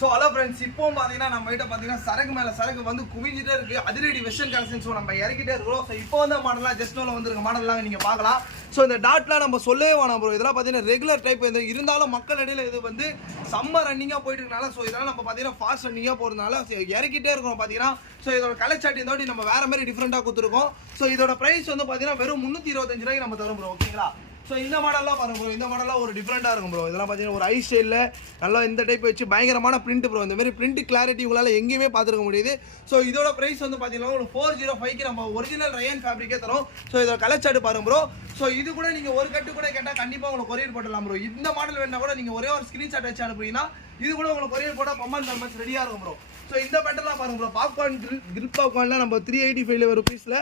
So hello friends, இப்போவும் பார்த்தீங்கன்னா நம்ம கிட்ட பார்த்தீங்கன்னா சரக்கு மேலே சரக்கு வந்து குவிஞ்சிட்டே இருக்கு. அதிரடி வெஸ்டர்ன் கலெக்ஷன்ஸ் நம்ம இறக்கிட்டே இருக்கிறோம். ஸோ இப்போ வந்து மாடலாம் ஜஸ்ட்னோவில் வந்துருக்க மாடல்லாம் நீங்கள் பார்க்கலாம். ஸோ இந்த டாட்லாம் நம்ம சொல்லவே வேணாம் ப்ரோ. இதெல்லாம் பார்த்தீங்கன்னா ரெகுலர் டைப் இருந்தாலும் மக்கள் இடையில இது வந்து சம்மர் ரன்னிங்காக போயிட்டு இருக்கனால ஸோ இதெல்லாம் நம்ம பார்த்தீங்கன்னா ஃபாஸ்ட் ரன்னிங்காக போகிறதுனால இறக்கிட்டே இருக்கோம் பார்த்தீங்கன்னா. ஸோ இதோட கலெக்சாட்டி இந்த நம்ம வேறு மாதிரி டிஃப்ரெண்ட்டாக கொடுத்துருக்கோம். ஸோ இதோட ப்ரைஸ் வந்து பார்த்தீங்கன்னா வெறும் 325 ரூபாய்க்கு நம்ம தரும் ப்ரோ. ஓகேங்களா? ஸோ இந்த மாடல்லாம் பாருங்க ப்ரோ, இந்த மாடலாம் ஒரு டிஃப்ரெண்ட்டாக இருக்கும் ப்ரோ. இதெல்லாம் பார்த்தீங்கன்னா ஒரு ஐ ஸ்டைலில் நல்லா இந்த டைப் வச்சு பயங்கரமான பிரிண்ட் ப்ரோ. இந்த மாதிரி பிரிண்ட் கிளாரிட்டி உங்களால் எங்கேயுமே பார்த்துருக்க முடியுது. ஸோ இதோட ப்ரைஸ் வந்து பார்த்தீங்கன்னா ஒரு 405க்கு நம்ம ஒரிஜினல் ரயன் ஃபேப்ரிக்கே தரோம். ஸோ இதோட கலர் சார்ட் பாருங்க ப்ரோ. ஸோ இது கூட நீங்கள் ஒரு கட்டு கூட கேட்டால் கண்டிப்பாக உங்களுக்கு கொரியர் போட்டலாம் ப்ரோ. இந்த மாடல் வேணா கூட நீங்கள் ஒரே ஒரு ஸ்க்ரீன்ஷாட் வச்சு அனுப்புறீங்கன்னா இது கூட உங்களுக்கு கொரியர் போட்டால் பம்மான் பர்மன்ஸ் ரெடியாக இருக்கும் ப்ரோ. ஸோ இந்த பேட்டர்லாம் பாருங்க ப்ரோ. பாப்கார்ன் கிரில் பாப்கார்னில் நம்ம 385 ருபீஸில்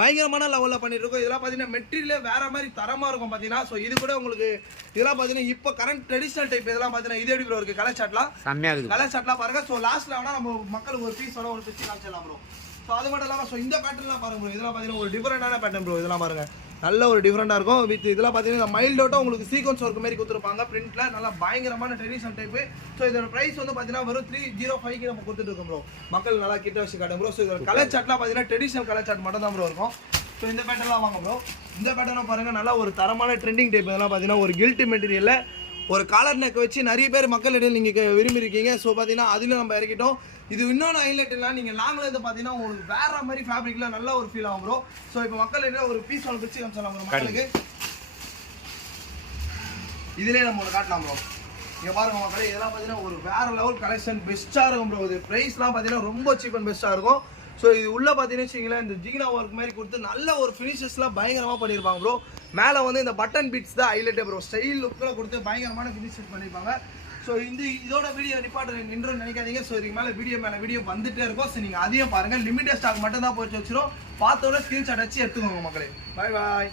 பயங்கரமான லெவலில் பண்ணிட்டு இருக்கோம். இதெல்லாம் பார்த்தீங்கன்னா மெட்டீரியலே வேற மாதிரி தரமாக இருக்கும் பார்த்தீங்கன்னா. ஸோ இது கூட உங்களுக்கு இதெல்லாம் பார்த்தீங்கன்னா இப்போ கரண்ட் ட்ரெடிஷனல் டைப் இதெல்லாம் பார்த்தீங்கன்னா இது எப்படி ப்ரோ இருக்குது கலர் சாட்லாம் செம்மையாக இருக்குது. கலர் சாட்லாம் பாருங்க. ஸோ லாஸ்ட்டில் வேணா நம்ம மக்களுக்கு ஒரு பீஸோட ஒரு பிச்சு காமிச்சிடலாம் ப்ரோ. ஸோ அது மட்டும் இல்லாமல் ஸோ இந்த பேட்டர்லாம் பாருங்க ப்ரோ. இதெல்லாம் பார்த்தீங்கன்னா ஒரு டிஃப்ரெண்டான பேட்டர்ன் ப்ரோ. இதெல்லாம் பாருங்க நல்ல ஒரு டிஃப்ரெண்டாக இருக்கும். வித் இதெல்லாம் பார்த்தீங்கன்னா மைல்டோட்டாக உங்களுக்கு சீக்வன்ஸ் ஒர்க் மாதிரி கொடுத்துருப்பாங்க பிரிண்ட்டில். நல்லா பயங்கரமான ட்ரெடிஷனல் டைப்பு. ஸோ இதோட ப்ரைஸ் வந்து பார்த்தீங்கன்னா வெறும் 305க்கு நம்ம கொடுத்துட்டு இருக்கோம் ப்ரோ. மக்கள் நல்லா கிட்ட வச்சு காட்டும் ப்ரோ. ஸோ இதோட கலர் சாட்லாம் பார்த்தீங்கன்னா ட்ரெடிஷனல் கலர் சாட் மட்டும் தான் ப்ரோ இருக்கும். ஸோ இந்த பேட்டர்லாம் வாங்க ப்ரோ. இந்த பேட்டர்லாம் பாருங்கள் நல்லா ஒரு தரமான ட்ரெண்டிங் டைப். இதெல்லாம் பார்த்தீங்கன்னா ஒரு கில்ட் மெட்டீரியலில் ஒரு காலர் நெக் வச்சு நிறைய பேர் மக்கள் இடையில் நீங்கள் விரும்பியிருக்கீங்க. ஸோ பார்த்தீங்கன்னா அதில் நம்ம இறக்கிட்டோம். இது இன்னொன்று ஹைலைட் இல்லை, நீங்கள் லாங்கில் இருந்து பார்த்தீங்கன்னா உங்களுக்கு வேற மாதிரி ஃபேப்ரிக்கில் நல்ல ஒரு ஃபீல் ஆகும் ப்ரோ. ஸோ இப்போ மக்கள் இடையில ஒரு பீஸ் ஒன்று பிச்சு காமிச்சலாம் ப்ரோ மக்களுக்கு. இதிலே நம்ம ஒன்று காட்டலாம் ப்ரோ. இங்கே பாருங்க மக்களே, இதெல்லாம் பார்த்தீங்கன்னா ஒரு வேற லெவல் கலெக்ஷன் பெஸ்ட்டாக இருக்கும் ப்ரோ. இது ப்ரைஸ்லாம் பார்த்தீங்கன்னா ரொம்ப சீப் அண்ட் பெஸ்ட்டாக இருக்கும். ஸோ இது உள்ளே பார்த்தீங்கன்னு வச்சிங்களேன் இந்த ஜிகினா ஒர்க் மாதிரி கொடுத்து நல்ல ஒரு ஃபினிஷஸ்லாம் பயங்கரமாக பண்ணியிருப்பாங்க ப்ரோ. மேலே வந்து இந்த பட்டன் பீட்ஸ் தான் ஹைலைட்டே ப்ரோ. ஸ்டைல் லுக்கில் கொடுத்து பயங்கரமான ஃபினிஷஸ் பண்ணியிருப்பாங்க. ஸோ இதோட வீடியோ நின்று நினைக்காதீங்க. ஸோ இதுக்கு மேலே வீடியோ வந்துட்டே இருக்கும். ஸோ நீங்கள் அதையும் பாருங்கள். லிமிட்டட் ஸ்டாக் மட்டும் தான் போட்டு வச்சிரும். பார்த்தோன்னே ஸ்க்ரீன்ஷாட் வச்சு எடுத்துக்கோங்க மக்களே. பாய் பாய்.